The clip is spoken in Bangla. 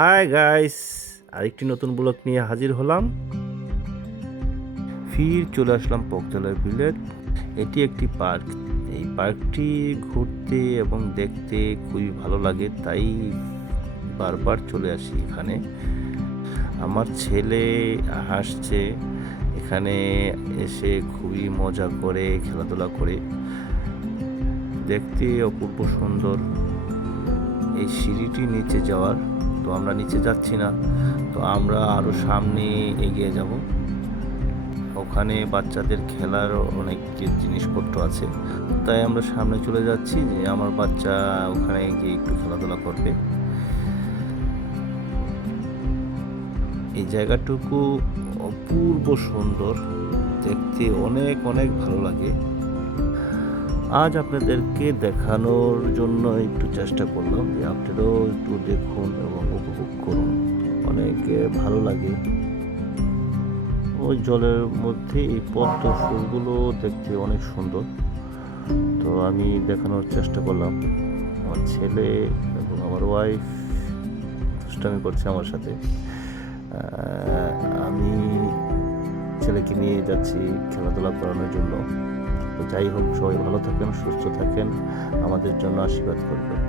হাই গাইস, আরেকটি নতুন ব্লগ নিয়ে হাজির হলাম। ফির চলে আসলাম পকজলের বিলেত। এটি একটি পার্ক। এই পার্কটি ঘুরতে এবং দেখতে খুবই ভালো লাগে, তাই বারবার চলে আসি এখানে। আমার ছেলে হাসছে, এখানে এসে খুবই মজা করে খেলাধুলা করে, দেখতে অপূর্ব সুন্দর। এই সিঁড়িটি নিচে যাওয়ার, তো আমরা নিচে যাচ্ছি না, তো আমরা আরও সামনে এগিয়ে যাব। ওখানে বাচ্চাদের খেলার অনেক জিনিসপত্র আছে, তাই আমরা সামনে চলে যাচ্ছি যে আমার বাচ্চা ওখানে গিয়ে একটু খেলাধুলা করবে। এই জায়গাটুকু অপূর্ব সুন্দর, দেখতে অনেক অনেক ভালো লাগে। আজ আপনাদেরকে দেখানোর জন্য একটু চেষ্টা করলাম যে আপনারাও একটু দেখুন এবং উপভোগ করুন, অনেক ভালো লাগে। ওই জলের মধ্যে এই পদ্ম ফুলগুলো দেখতে অনেক সুন্দর, তো আমি দেখানোর চেষ্টা করলাম। আমার ছেলে এবং আমার ওয়াইফ দুষ্টামি করছে আমার সাথে। আমি ছেলেকে নিয়ে যাচ্ছি খেলাধুলা করানোর জন্য। তো যাই হোক, সবাই ভালো থাকেন, সুস্থ থাকেন, আমাদের জন্য আশীর্বাদ করবেন।